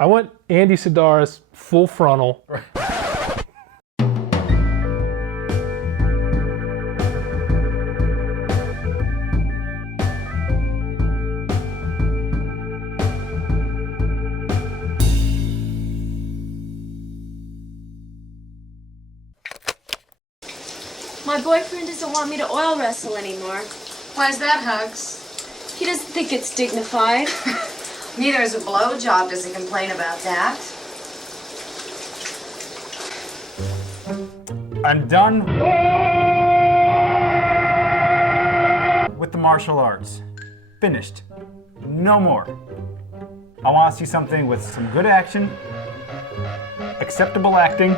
I want Andy Sidaris full frontal. Right. My boyfriend doesn't want me to oil wrestle anymore. Why's that, Hugs? He doesn't think it's dignified. Neither is a blowjob. Does he complain about that? I'm done with the martial arts. Finished. No more. I want to see something with some good action, acceptable acting,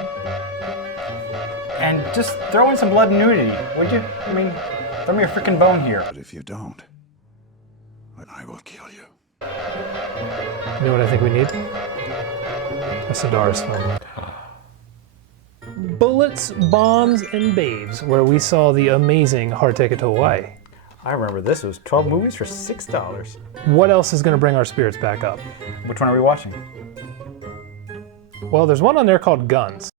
and just throw in some blood and nudity, would you? I mean, throw me a freaking bone here. But if you don't, then I will kill you. You know what I think we need? A Sidaris film. Bullets, Bombs, and Babes, where we saw the amazing Hard Ticket to Hawaii. I remember this was 12 movies for $6. What else is going to bring our spirits back up? Which one are we watching? Well, there's one on there called Guns.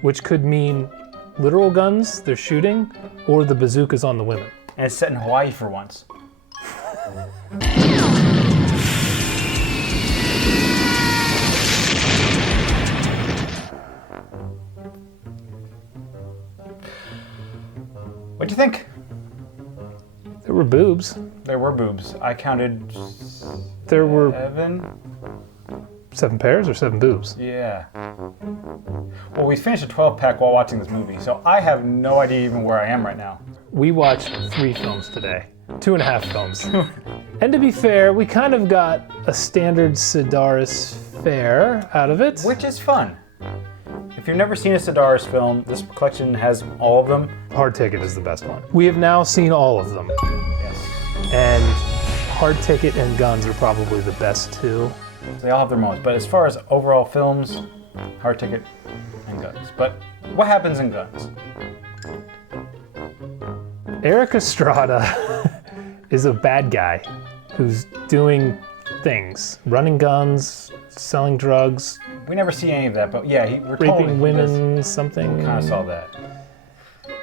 Which could mean literal guns they're shooting, or the bazookas on the women. And it's set in Hawaii for once. What'd you think? There were boobs. There were boobs. I counted There were 7 pairs or 7 boobs. Yeah. Well, we finished a 12-pack while watching this movie, so I have no idea even where I am right now. We watched 3 films today. 2.5 films. And to be fair, we kind of got a standard Sidaris fare out of it. Which is fun. If you've never seen a Sidaris film, this collection has all of them. Hard Ticket is the best one. We have now seen all of them. Yes. And Hard Ticket and Guns are probably the best two. They all have their moments, but as far as overall films, Hard Ticket and Guns. But what happens in Guns? Erik Estrada is a bad guy who's doing things. Running guns, selling drugs. We never see any of that, but yeah, we're told raping women, something. We kind of saw that.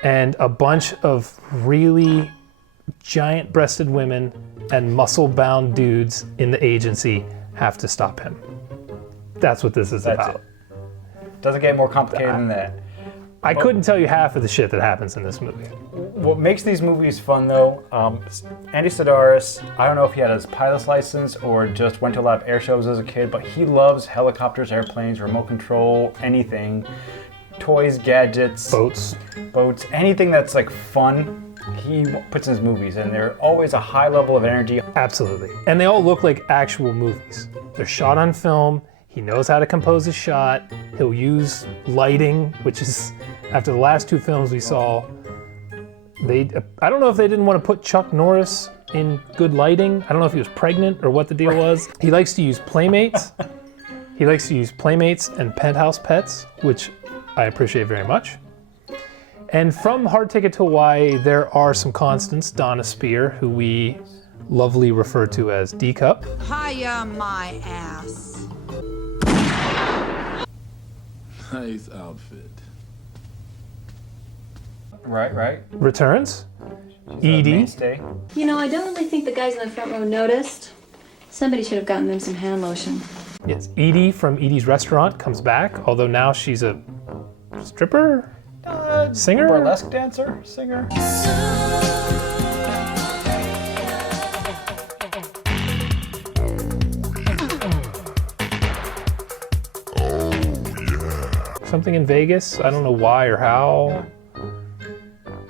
And a bunch of really giant-breasted women and muscle-bound dudes in the agency have to stop him. That's what this is about. It. Doesn't get more complicated than that. I couldn't tell you half of the shit that happens in this movie. What makes these movies fun, though, Andy Sidaris, I don't know if he had his pilot's license or just went to a lot of air shows as a kid, but he loves helicopters, airplanes, remote control, anything. Toys, gadgets. Boats, anything that's like fun, he puts in his movies, and they're always a high level of energy. absolutely. And they all look like actual movies. They're shot on film. He knows how to compose a shot. He'll use lighting, which is, after the last 2 films we saw, I don't know if they didn't want to put Chuck Norris in good lighting. I don't know if he was pregnant or what the deal was. He likes to use Playmates. He likes to use Playmates and Penthouse Pets, which I appreciate very much. And from Hard Ticket to Hawaii, there are some constants. Donna Spear, who we lovely refer to as D-Cup. Hiya, my ass. Nice outfit. Right. Returns. She's a Edie. mainstay. You know, I don't really think the guys in the front row noticed. Somebody should have gotten them some hand lotion. Yes, Edie from Edie's Restaurant comes back, although now she's a stripper? Singer? Burlesque dancer? Singer? Something in Vegas. I don't know why or how.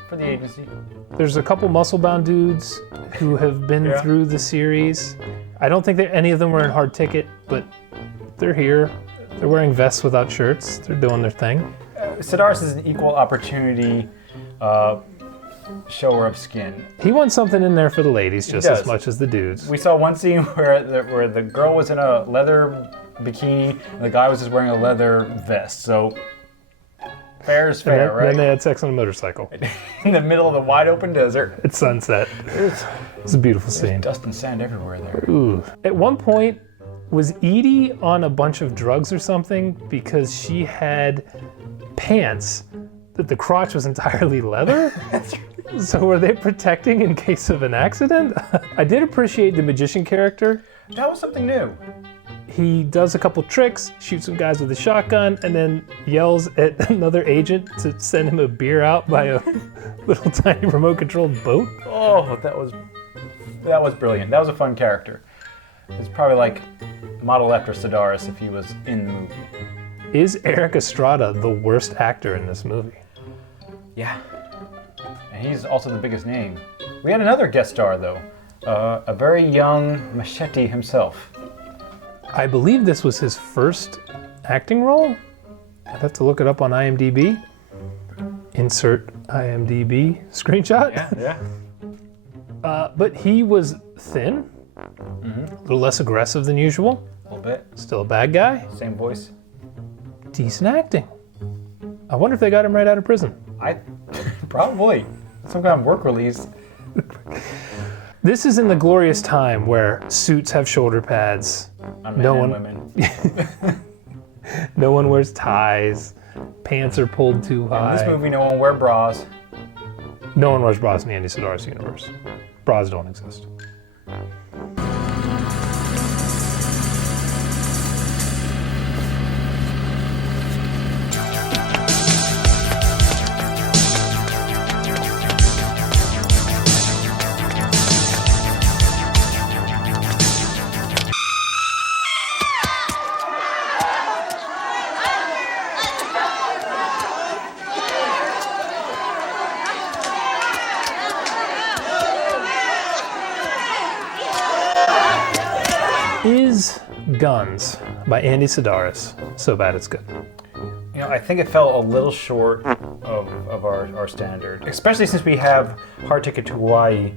For the agency. There's a couple muscle-bound dudes who have been through the series. I don't think that any of them were in Hard Ticket, but they're here. They're wearing vests without shirts. They're doing their thing. Sidaris is an equal opportunity shower of skin. He wants something in there for the ladies just does. as much as the dudes. We saw one scene where the girl was in a leather bikini and the guy was just wearing a leather vest. So Fair's fair, right? Then they had sex on a motorcycle In the middle of the wide open desert. at sunset. It's a beautiful scene. Dust and sand everywhere there. Ooh. At one point, was Edie on a bunch of drugs or something because she had pants that the crotch was entirely leather? So were they protecting in case of an accident? I did appreciate the magician character. That was something new. He does a couple tricks, shoots some guys with a shotgun, and then yells at another agent to send him a beer out by a little tiny remote-controlled boat. Oh, that was brilliant. That was a fun character. It's probably like modeled after Sedaris if he was in the movie. Is Erik Estrada the worst actor in this movie? Yeah. And he's also the biggest name. We had another guest star, though. A very young Machete himself. I believe this was his first acting role. I'd have to look it up on IMDb. Insert IMDb screenshot. Yeah. But he was thin, a little less aggressive than usual. A little bit. Still a bad guy. Same voice. Decent acting. I wonder if they got him right out of prison. Probably. Some kind of work release. This is in the glorious time where suits have shoulder pads. Women. No one wears ties. Pants are pulled too high. In this movie, no one wear bras. No one wears bras in the Andy Sidaris universe. Bras don't exist. Is Guns by Andy Sidaris so bad it's good? You know, I think it fell a little short of our standard, especially since we have Hard Ticket to Hawaii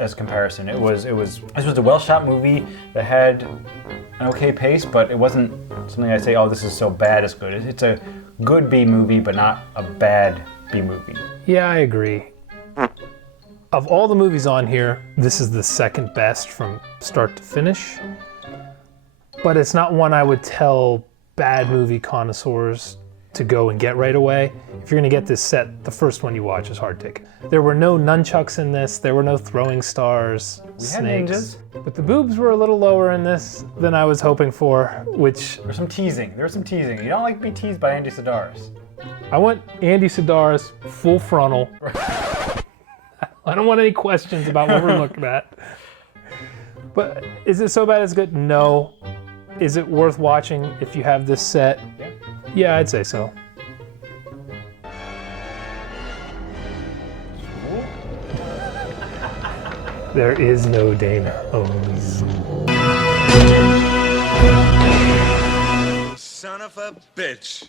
as a comparison. This was a well-shot movie that had an okay pace, but it wasn't something I say, oh, this is so bad it's good. It's a good B movie, but not a bad B movie. Yeah, I agree. Of all the movies on here, this is the second best from start to finish. But it's not one I would tell bad movie connoisseurs to go and get right away. If you're gonna get this set, the first one you watch is Hard Ticket. There were no nunchucks in this, there were no throwing stars, We had snakes. ninjas. But the boobs were a little lower in this than I was hoping for, which There's some teasing. You don't like to be teased by Andy Sidaris. I want Andy Sidaris full frontal. I don't want any questions about what we're looking at. But is it so bad it's good? No. Is it worth watching if you have this set? Yeah. Yeah, I'd say so. There is no Dana, only Zoo. Son of a bitch.